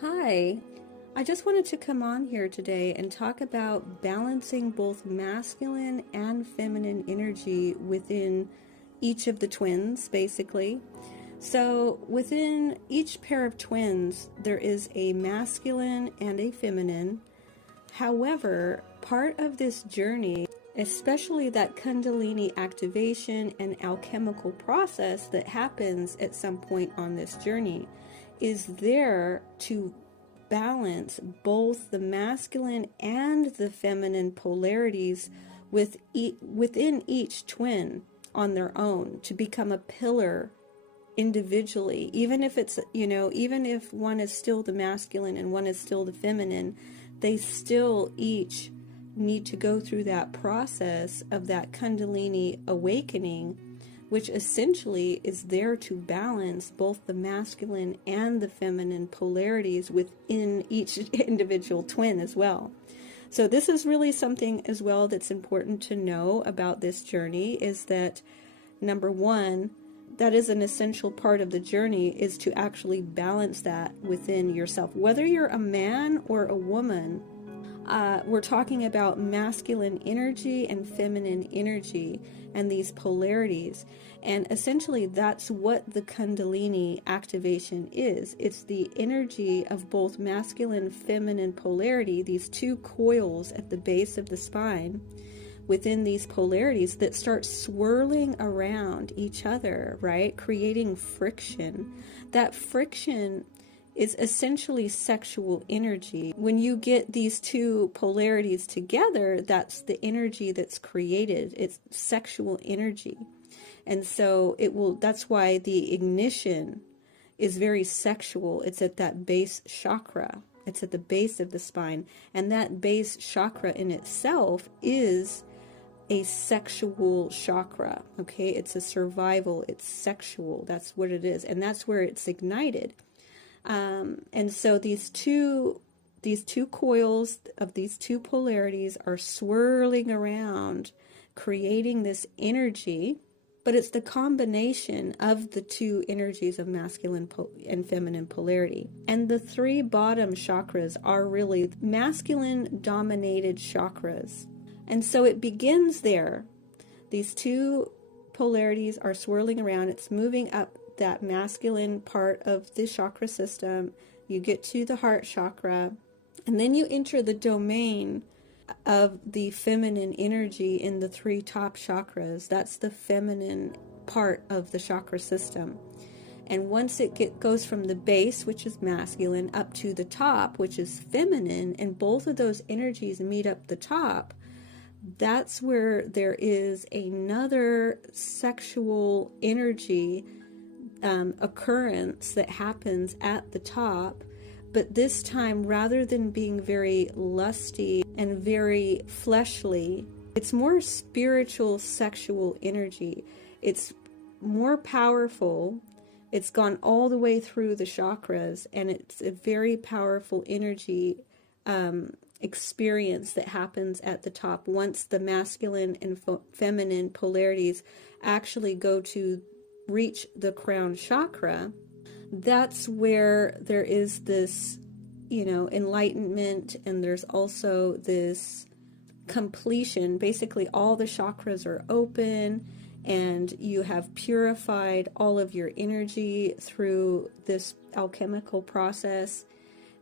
Hi, I just wanted to come on here today and talk about balancing both masculine and feminine energy within each of the twins, basically. So, within each pair of twins, there is a masculine and a feminine. However, part of this journey, especially that Kundalini activation and alchemical process that happens at some point on this journey, is there to balance both the masculine and the feminine polarities within each twin on their own to become a pillar individually, even if it's, even if one is still the masculine and one is still the feminine, they still each need to go through that process of that Kundalini awakening, which essentially is there to balance both the masculine and the feminine polarities within each individual twin as well. So this is really something as well that's important to know about this journey, is that number one, that is an essential part of the journey, is to actually balance that within yourself. Whether you're a man or a woman, we're talking about masculine energy and feminine energy and these polarities. And essentially that's what the Kundalini activation is. It's the energy of both masculine, feminine polarity, these two coils at the base of the spine within these polarities that start swirling around each other, right? Creating friction. That friction is essentially sexual energy. When you get these two polarities together, that's the energy that's created. It's sexual energy. And so that's why the ignition is very sexual. It's at that base chakra. It's at the base of the spine. And that base chakra in itself is a sexual chakra. Okay, it's a survival, it's sexual. That's what it is. And that's where it's ignited. And so these two coils of these two polarities are swirling around, creating this energy, but it's the combination of the two energies of masculine and feminine polarity. And the three bottom chakras are really masculine dominated chakras. And so it begins there. These two polarities are swirling around. It's moving up that masculine part of the chakra system. You get to the heart chakra, and then you enter the domain of the feminine energy in the three top chakras. That's the feminine part of the chakra system. And once it goes from the base, which is masculine, up to the top, which is feminine, and both of those energies meet up the top, that's where there is another sexual energy occurrence that happens at the top. But this time, rather than being very lusty and very fleshly, it's more spiritual, sexual energy. It's more powerful. It's gone all the way through the chakras, and it's a very powerful energy experience that happens at the top once the masculine and feminine polarities actually go to reach the crown chakra. That's where there is this, enlightenment, and there's also this completion. Basically, all the chakras are open, and you have purified all of your energy through this alchemical process,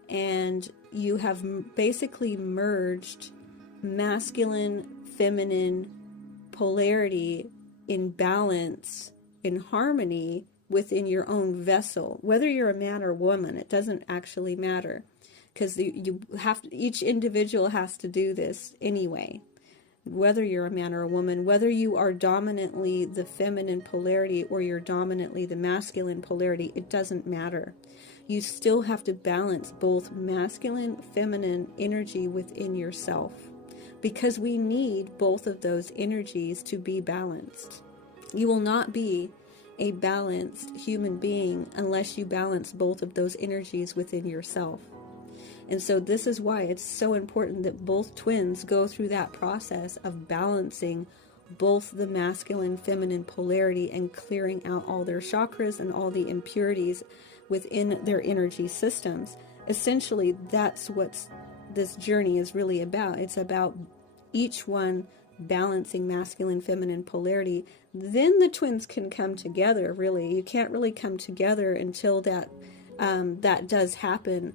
and you have basically merged masculine, feminine polarity in balance, in harmony within your own vessel. Whether you're a man or woman, it doesn't actually matter, because each individual has to do this anyway. Whether you're a man or a woman, whether you are dominantly the feminine polarity or you're dominantly the masculine polarity, it doesn't matter. You still have to balance both masculine, feminine energy within yourself, because we need both of those energies to be balanced. You will not be a balanced human being unless you balance both of those energies within yourself. And so this is why it's so important that both twins go through that process of balancing both the masculine, feminine polarity and clearing out all their chakras and all the impurities within their energy systems. essentially that's what this journey is really about. It's about each one balancing masculine, feminine polarity. Then the twins can come together, really. You can't really come together until that does happen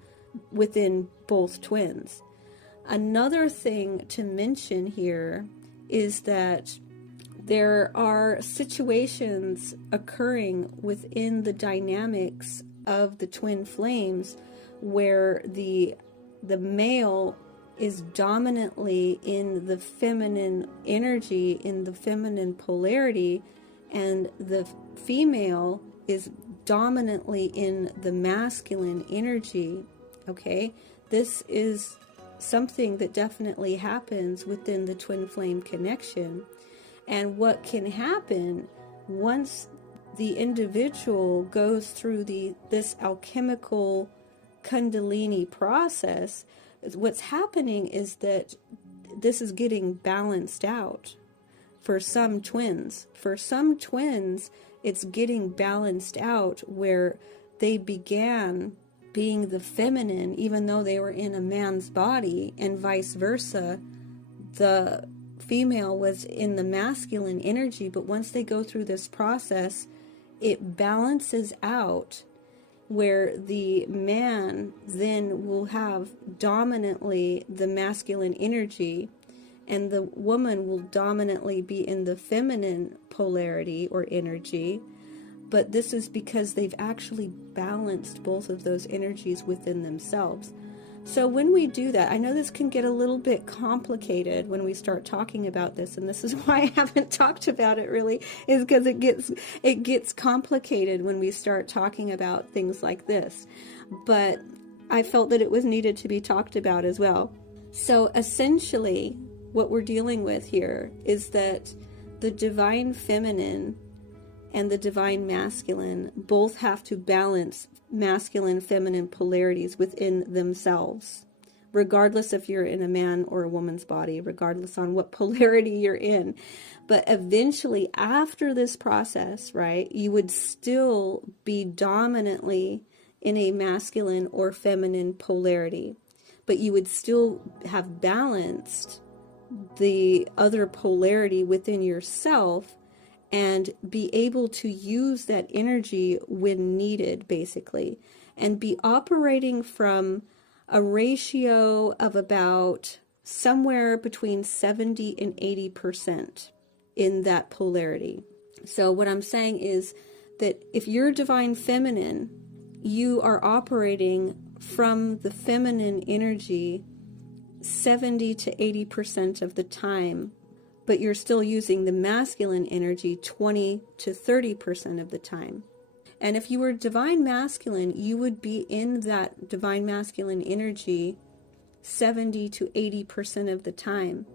within both twins. Another thing to mention here is that there are situations occurring within the dynamics of the twin flames where the male is dominantly in the feminine energy, in the feminine polarity, and the female is dominantly in the masculine energy. Okay, this is something that definitely happens within the twin flame connection. And what can happen once the individual goes through this alchemical Kundalini process, what's happening is that this is getting balanced out for some twins. For some twins, it's getting balanced out where they began being the feminine even though they were in a man's body, and vice versa. The female was in the masculine energy, but once they go through this process, it balances out where the man then will have dominantly the masculine energy and the woman will dominantly be in the feminine polarity or energy. But this is because they've actually balanced both of those energies within themselves. So when we do that, I know this can get a little bit complicated when we start talking about this, and this is why I haven't talked about it really, is because it gets complicated when we start talking about things like this. But I felt that it was needed to be talked about as well. So essentially, what we're dealing with here is that the divine feminine and the divine masculine both have to balance masculine, feminine polarities within themselves, regardless if you're in a man or a woman's body, regardless on what polarity you're in. But eventually, after this process, right, you would still be dominantly in a masculine or feminine polarity, but you would still have balanced the other polarity within yourself and be able to use that energy when needed, basically, and be operating from a ratio of about somewhere between 70 and 80% in that polarity. So what I'm saying is that if you're divine feminine, you are operating from the feminine energy 70 to 80% of the time, but you're still using the masculine energy 20 to 30% of the time. And if you were divine masculine, you would be in that divine masculine energy 70 to 80% of the time,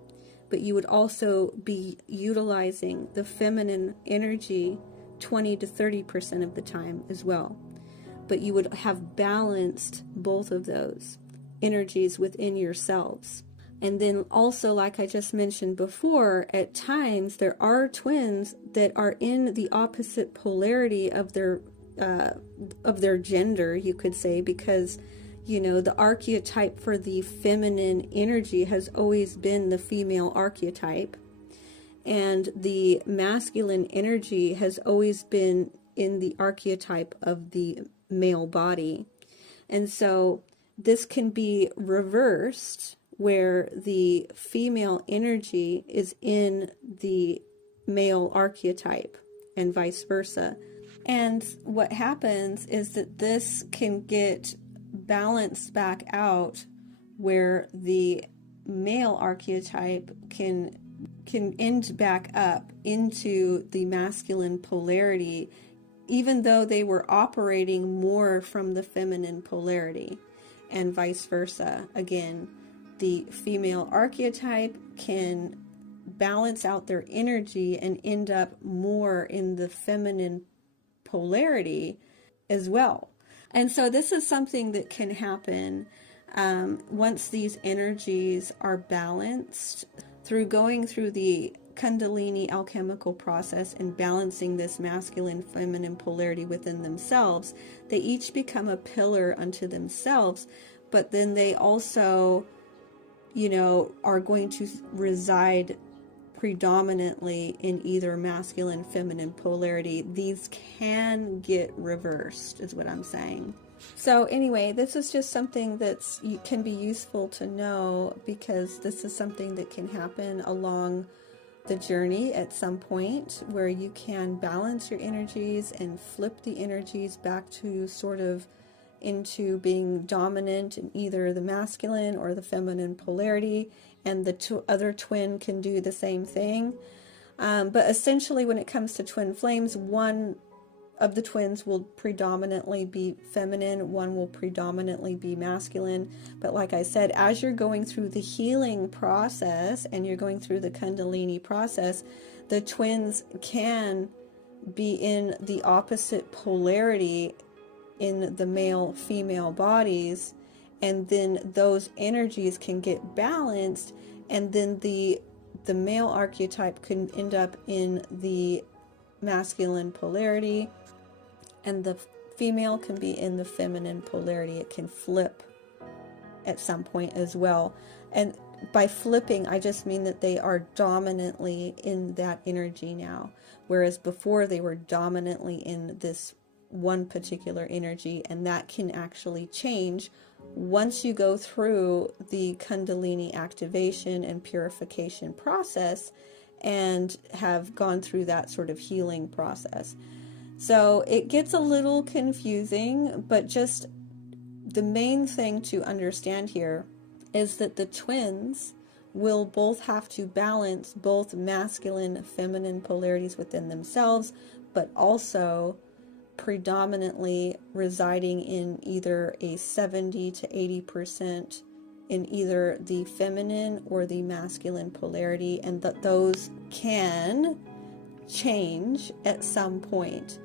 but you would also be utilizing the feminine energy 20 to 30% of the time as well. But you would have balanced both of those energies within yourselves. And then also, like I just mentioned before, at times there are twins that are in the opposite polarity of their gender, you could say, because, you know, the archetype for the feminine energy has always been the female archetype, and the masculine energy has always been in the archetype of the male body. And so this can be reversed, where the female energy is in the male archetype and vice versa. And what happens is that this can get balanced back out where the male archetype can end back up into the masculine polarity, even though they were operating more from the feminine polarity, and vice versa. Again, the female archetype can balance out their energy and end up more in the feminine polarity as well. And so this is something that can happen once these energies are balanced through going through the Kundalini alchemical process and balancing this masculine feminine polarity within themselves, they each become a pillar unto themselves, but then they also, are going to reside predominantly in either masculine feminine polarity. These can get reversed, is what I'm saying. So anyway, this is just something that's can be useful to know, because this is something that can happen along the journey at some point, where you can balance your energies and flip the energies back to sort of into being dominant in either the masculine or the feminine polarity, and the other twin can do the same thing. But essentially, when it comes to twin flames, one of the twins will predominantly be feminine, one will predominantly be masculine. But like I said, as you're going through the healing process and you're going through the Kundalini process, the twins can be in the opposite polarity in the male female bodies, and then those energies can get balanced, and then the male archetype can end up in the masculine polarity, and the female can be in the feminine polarity. It can flip at some point as well. And by flipping, I just mean that they are dominantly in that energy now, whereas before they were dominantly in this one particular energy, and that can actually change once you go through the Kundalini activation and purification process and have gone through that sort of healing process. So it gets a little confusing, but just the main thing to understand here is that the twins will both have to balance both masculine and feminine polarities within themselves, but also predominantly residing in either a 70 to 80% in either the feminine or the masculine polarity, and that those can change at some point.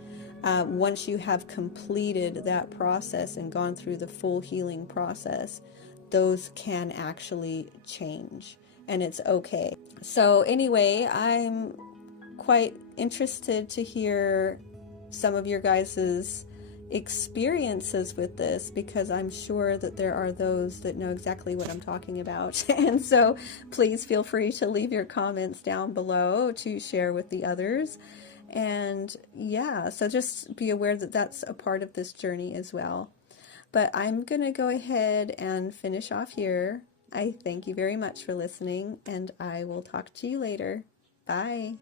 Once you have completed that process and gone through the full healing process, those can actually change, and it's okay. So anyway, I'm quite interested to hear some of your guys's experiences with this, because I'm sure that there are those that know exactly what I'm talking about. And so please feel free to leave your comments down below to share with the others. And yeah, so just be aware that that's a part of this journey as well. But I'm going to go ahead and finish off here. I thank you very much for listening, and I will talk to you later. Bye.